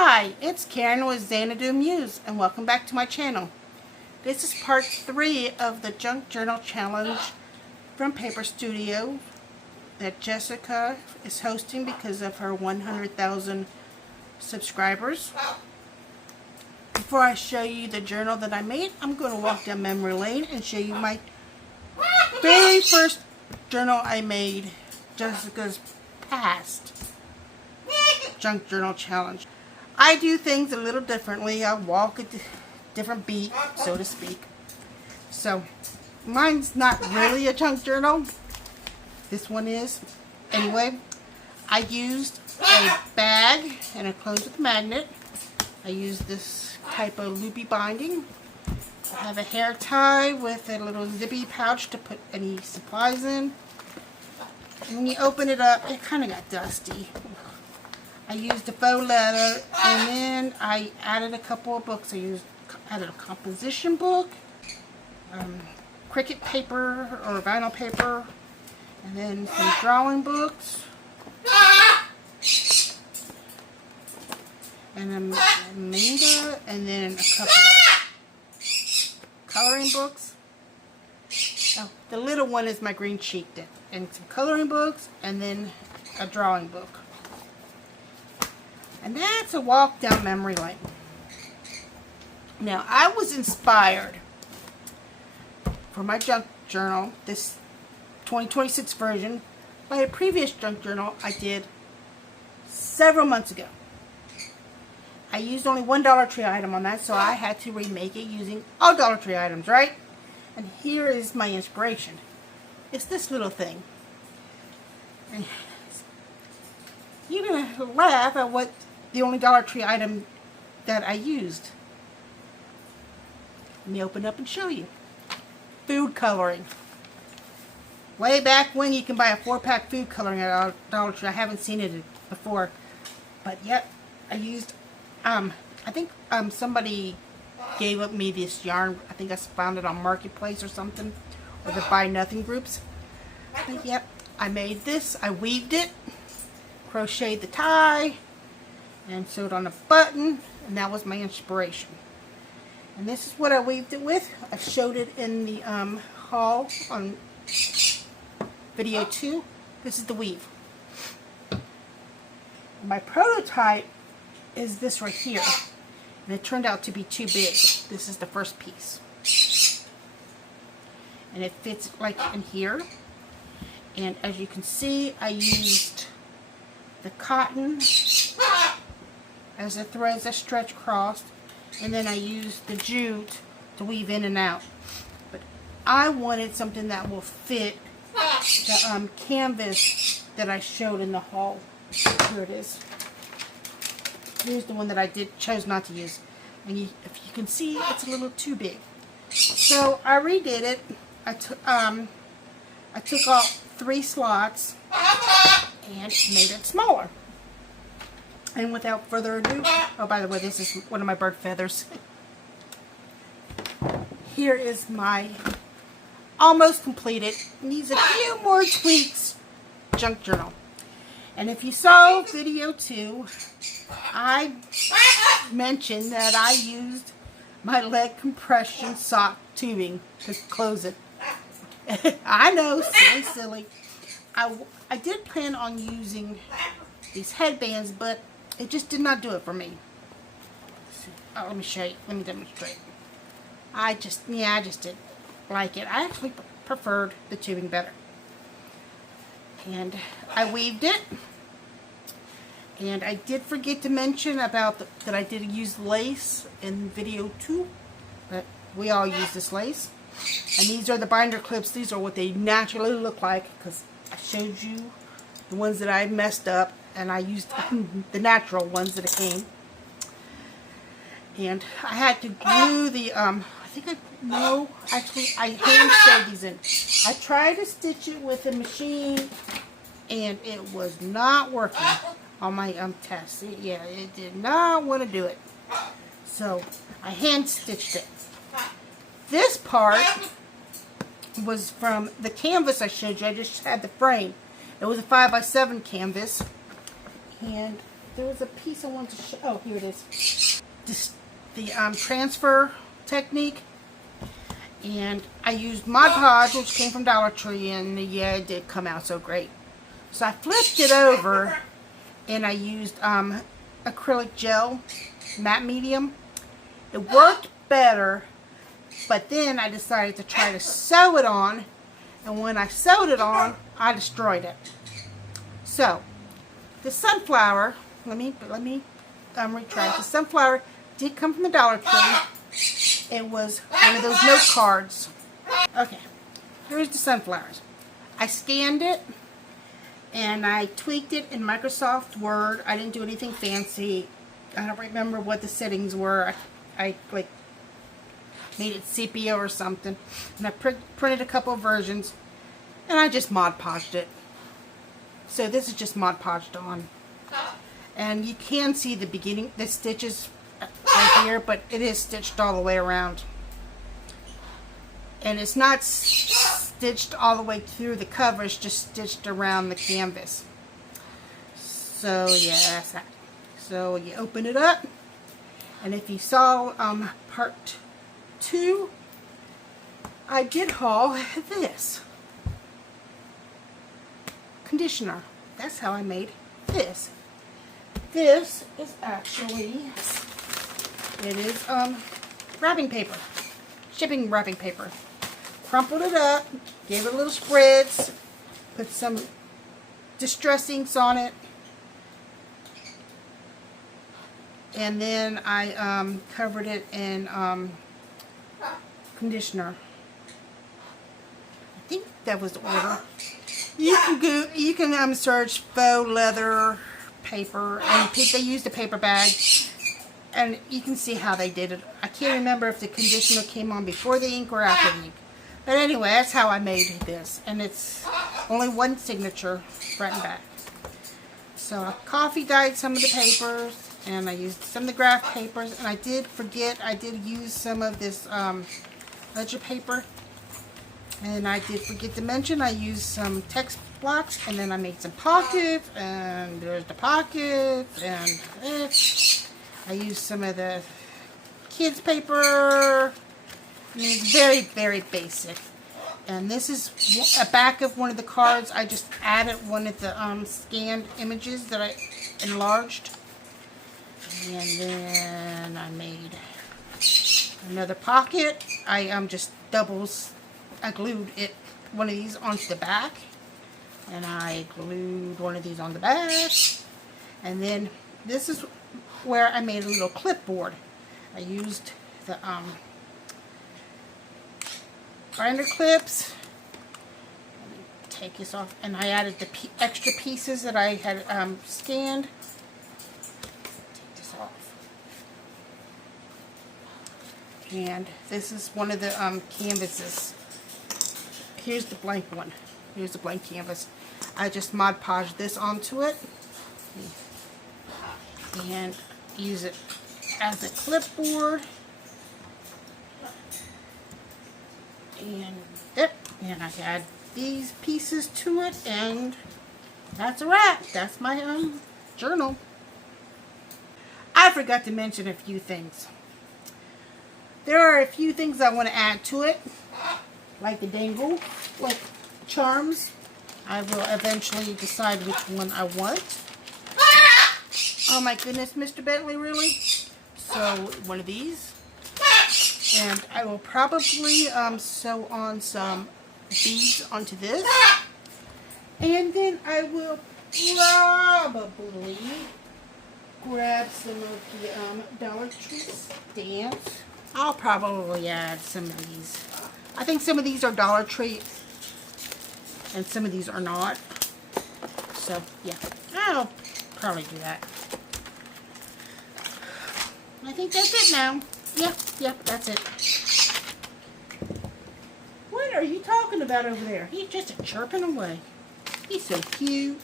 Hi, it's Karen with Xanadu Muse, and welcome back to my channel. This is part 3 of the Junk Journal Challenge from Paper Studio that Jessica is hosting because of her 100,000 subscribers. Before I show you the journal that I made, I'm going to walk down memory lane and show you my very first journal I made, Jessica's past Junk Journal Challenge. I do things a little differently. I walk a different beat, so to speak. So, mine's not really a junk journal. This one is. Anyway, I used a bag and a closed with a magnet. I used this type of loopy binding. I have a hair tie with a little zippy pouch to put any supplies in. And when you open it up, it kind of got dusty. I used a faux leather, and then I added a couple of books. I added a composition book, Cricut paper or vinyl paper, and then some drawing books, and a manga, and then a couple of coloring books. Oh, the little one is my green sheet, and some coloring books, and then a drawing book. And that's a walk down memory lane. Now, I was inspired for my junk journal, this 2026 version, by a previous junk journal I did several months ago. I used only one Dollar Tree item on that, so I had to remake it using all Dollar Tree items, right? And here is my inspiration. It's this little thing. And you're going to laugh at what the only Dollar Tree item that I used. Let me open up and show you. Food coloring. Way back when you can buy a 4-pack food coloring at Dollar Tree. I haven't seen it before. But yep, I used, I think somebody gave up me this yarn. I think I found it on Marketplace or something. Or the Buy Nothing groups. But yep, I made this. I weaved it. Crocheted the tie. And sewed on a button, and that was my inspiration. And this is what I weaved it with. I showed it in the haul on video 2. This is the weave. My prototype is this right here, and it turned out to be too big. This is the first piece, and it fits like in here. And as you can see, I used the cotton as the threads that stretch across, and then I used the jute to weave in and out. But I wanted something that will fit the canvas that I showed in the haul. Here it is. Here's the one that I chose not to use, and if you can see, it's a little too big. So I redid it. I took off 3 slots and made it smaller. And without further ado, oh, by the way, this is one of my bird feathers. Here is my almost completed, needs a few more tweaks, junk journal. And if you saw video 2, I mentioned that I used my leg compression sock tubing to close it. I know, silly. I did plan on using these headbands, but it just did not do it for me. Oh, let me show you. Let me demonstrate. I just didn't like it. I actually preferred the tubing better. And I weaved it. And I did forget to mention about that I did use lace in video 2. But we all use this lace. And these are the binder clips. These are what they naturally look like, because I showed you the ones that I messed up. And I used the natural ones that it came. And I had to glue the, I hand sewed these in. I tried to stitch it with a machine, and it was not working on my test. It did not want to do it. So I hand stitched it. This part was from the canvas I showed you. I just had the frame. It was a 5x7 canvas. And there was a piece I wanted to show. Oh, here it is. The transfer technique. And I used Mod Podge, which came from Dollar Tree, and yeah, it did come out so great. So I flipped it over, and I used acrylic gel, matte medium. It worked better, but then I decided to try to sew it on, and when I sewed it on, I destroyed it. So, the sunflower, let me retract. The sunflower did come from the Dollar Tree. It was one of those note cards. Okay, here's the sunflowers. I scanned it and I tweaked it in Microsoft Word. I didn't do anything fancy. I don't remember what the settings were. I like made it sepia or something. And I printed a couple of versions and I just Mod Podged it. So this is just Mod Podged on. And you can see the beginning, the stitches right here, but it is stitched all the way around. And it's not stitched all the way through the cover, it's just stitched around the canvas. So yeah, that's that. So you open it up, and if you saw part 2, I did haul this conditioner. That's how I made this. This is actually, it is wrapping paper, shipping wrapping paper. Crumpled it up, gave it a little spritz, put some distress inks on it, and then I covered it in conditioner. I think that was the order. You can search faux leather paper, and they used a paper bag, and you can see how they did it. I can't remember if the conditioner came on before the ink or after the ink. But anyway, that's how I made this, and it's only one signature, front and back. So I coffee dyed some of the papers, and I used some of the graph papers, and I did use some of this ledger paper, and I did forget to mention I used some text blocks, and then I made some pockets, and there's the pockets, and this. I used some of the kids paper. I mean, it's very, very basic. And this is a back of one of the cards. I just added one of the scanned images that I enlarged. And then I made another pocket. I just I glued one of these onto the back. And I glued one of these on the back. And then this is where I made a little clipboard. I used the binder clips. Let me take this off, and I added the extra pieces that I had scanned. Take this off. And this is one of the canvases. Here's the blank one. Here's the blank canvas. I just Mod Podged this onto it and use it as a clipboard. And I add these pieces to it, and that's a wrap. That's my journal. I forgot to mention a few things. There are a few things I want to add to it, like the dangle, like charms. I will eventually decide which one I want. Oh my goodness, Mr. Bentley, really? So, one of these. And I will probably sew on some beads onto this. And then I will probably grab some of the Dollar Tree stamps. I'll probably add some of these. I think some of these are Dollar Tree and some of these are not. So, yeah. I'll probably do that. I think that's it now. Yep, that's it. What are you talking about over there? He's just chirping away. He's so cute.